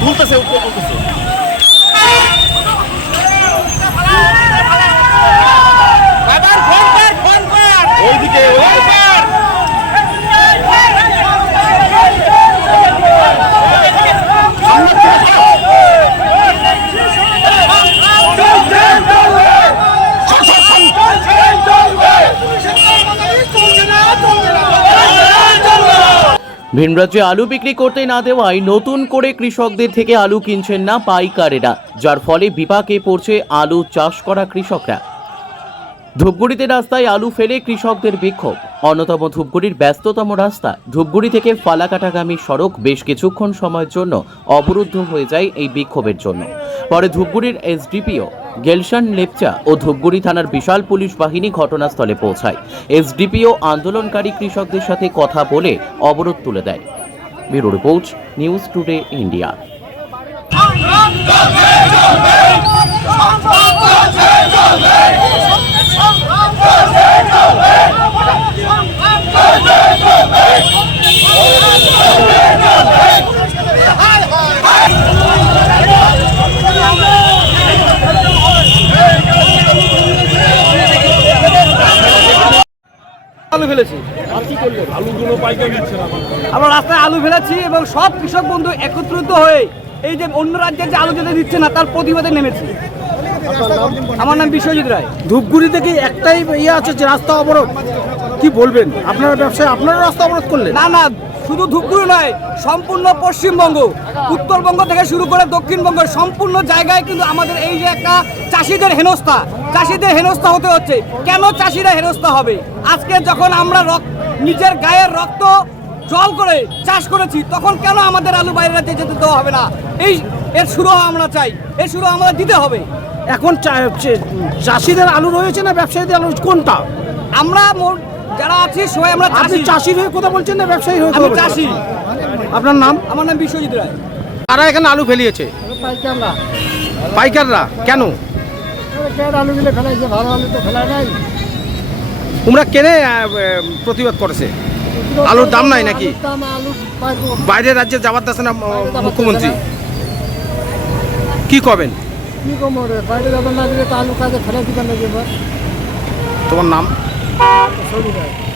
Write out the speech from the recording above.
তুলতেছে উপরে তুলতেছে ভিনরাজ্যে আলু বিক্রি করতে না দেওয়ায় নতুন করে কৃষকদের থেকে আলু কিনছেন না পাইকারেরা, যার ফলে বিপাকে পড়ছে আলু চাষ করা কৃষকরা। ধূপগুড়িতে রাস্তায় আলু ফেলে কৃষকদের বিক্ষোভ। অন্যতম ধূপগুড়ির ব্যস্ততম রাস্তা। ধূপগুড়ি থেকে ফালাকাটাগামী সড়ক বেশ কিছুক্ষণ সময়ের জন্য অবরুদ্ধ হয়ে যায় এই বিক্ষোভের জন্য। পরে ধূপগুড়ির এসডিপিও গেলশান লেপচা ও ধূপগুড়ি থানার বিশাল পুলিশ বাহিনী ঘটনাস্থলে পৌঁছায়। এসডিপিও আন্দোলনকারী কৃষকদের সাথে কথা বলে অবরোধ তুলে দেয়। Bureau report, news today India. আলু ফেলেছি। আলুগুলো আমরা রাস্তায় আলু ফেলেছি এবং সব কৃষক বন্ধু একত্রিত হয়ে এই যে অন্য রাজ্যের যে আলু যেতে দিচ্ছে না তার প্রতিবাদে নেমেছি। আমার নাম বিশ্বজিৎ রায়। ধূপগুড়ি থেকে একটাই ইয়ে আছে যে রাস্তা অবরোধ? কি বলবেন? আপনারা ব্যবসায় আপনারা রাস্তা অবরোধ করলেন? না না শুধু ধূপগুড়ি নয় সম্পূর্ণ পশ্চিমবঙ্গ উত্তরবঙ্গ থেকে শুরু করে দক্ষিণবঙ্গ সম্পূর্ণ জায়গায় কিন্তু আমাদের এই যে একটা চাষিদের হেনস্থা চাষিদের হেনস্থা হতে হচ্ছে। কেন চাষিরা হেনস্থা হবে? আজকে যখন আমরা রক- নিজের গায়ের রক্ত জল করে চাষ করেছি তখন কেন আমাদের আলু বাইরে রাজ্যে যেতে দেওয়া হবে না? এই এর শুরু আমরা চাই। এর শুরু আমরা দিতে হবে। এখন চাষিদের আলু রয়েছে না ব্যবসায়ীদের আলু? কোনটা? আমরা যারা আছি সবাই আমরা আপনি চাষি। চাষির হয়ে কথা বলছেন না ব্যবসায়ী হয়ে আমি চাষি। আপনার নাম? আমার নাম বিশ্বজিৎ রায়। কারা এখানে আলু ফেলিয়েছে? পাইকাররা। কেন? আলুগুলো ফেলাইছে ভালো আলু তো ফেলা নাই। তোমরা কেনে প্রতিবাদ করেছে? আলুর দাম নাই নাকি? দাম আলু বাইরের রাজ্যে যাবার দাসে না মুখ্যমন্ত্রী? কি করবেন কি কম রে বাইরে যাবেন না দিলে তো আলু কাজে ফেলাই দিবেন না তোমার নাম? Kısa gider.